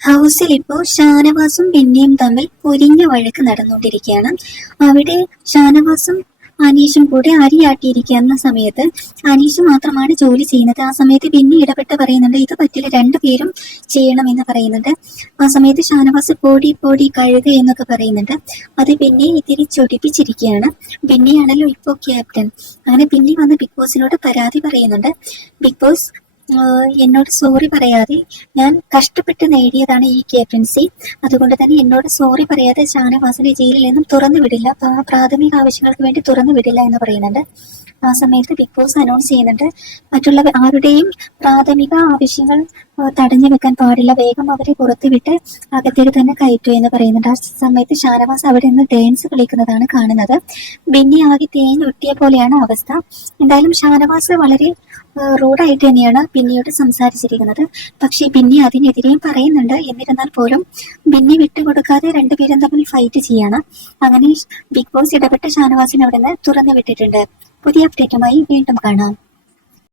ഹൗസിൽ ഇപ്പോൾ ഷാനവാസും ബിന്നിയും തമ്മിൽ പൊരിഞ്ഞ വഴക്ക് നടന്നുകൊണ്ടിരിക്കുകയാണ്. അവിടെ ഷാനവാസും അനീഷും കൂടെ അരിയാട്ടിയിരിക്കുന്ന സമയത്ത് അനീഷ് മാത്രമാണ് ജോലി ചെയ്യുന്നത്. ആ സമയത്ത് ബിന്നി ഇടപെട്ട് പറയുന്നുണ്ട് ഇത് പറ്റില്ല രണ്ടുപേരും ചെയ്യണമെന്ന് പറയുന്നുണ്ട്. ആ സമയത്ത് ഷാനവാസ് പോടി പോടി കഴുക എന്നൊക്കെ പറയുന്നുണ്ട്. അത് ബിന്നി ഇത്തിരി ചൊടിപ്പിച്ചിരിക്കുകയാണ്. ബിന്നിയാണല്ലോ ഇപ്പോൾ ക്യാപ്റ്റൻ. അങ്ങനെ ബിന്നി വന്ന് ബിഗ് ബോസിനോട് പരാതി പറയുന്നുണ്ട്. ബിഗ് ബോസ് എന്നോട് സോറി പറയാതെ ഞാൻ കഷ്ടപ്പെട്ട് നേടിയതാണ് ഈ ക്യാപ്റ്റൻസി അതുകൊണ്ട് തന്നെ എന്നോട് സോറി പറയാതെ ഷാനവാസിനെ ജയിലിൽ നിന്നും തുറന്നു വിടില്ല. പ്രാ- പ്രാഥമിക ആവശ്യങ്ങൾക്ക് വേണ്ടി തുറന്നു വിടില്ല എന്ന് പറയുന്നുണ്ട്. ആ സമയത്ത് ബിഗ് ബോസ് അനൗൺസ് ചെയ്യുന്നുണ്ട്. മറ്റുള്ള ആരുടെയും പ്രാഥമിക ആവശ്യങ്ങൾ തടഞ്ഞു വെക്കാൻ പാടില്ല. വേഗം അവരെ പുറത്തുവിട്ട് അകത്തേക്ക് തന്നെ കയറ്റു എന്ന് പറയുന്നുണ്ട്. ആ സമയത്ത് ഷാനവാസ് അവിടെ നിന്ന് ഡാൻസ് കളിക്കുന്നതാണ് കാണുന്നത്. ബിന്നി ആകെ തേഞ്ഞൊട്ടിയ പോലെയാണ് അവസ്ഥ. എന്തായാലും ഷാനവാസ് വളരെ റൂഡായിട്ട് തന്നെയാണ് ബിന്നിയോട് സംസാരിച്ചിരിക്കുന്നത്. പക്ഷേ ബിന്നി അതിനെതിരെയും പറയുന്നുണ്ട്. എന്നിരുന്നാൽ പോലും ബിന്നി വിട്ടുകൊടുക്കാതെ രണ്ടുപേരും തമ്മിൽ ഫൈറ്റ് ചെയ്യാണ്. അങ്ങനെ ബിഗ് ബോസ് ഇടപെട്ട ഷാനവാസിനെ അവിടെ നിന്ന് തുറന്നു വിട്ടിട്ടുണ്ട്. പുതിയ അപ്ഡേറ്റുമായി വീണ്ടും കാണാം.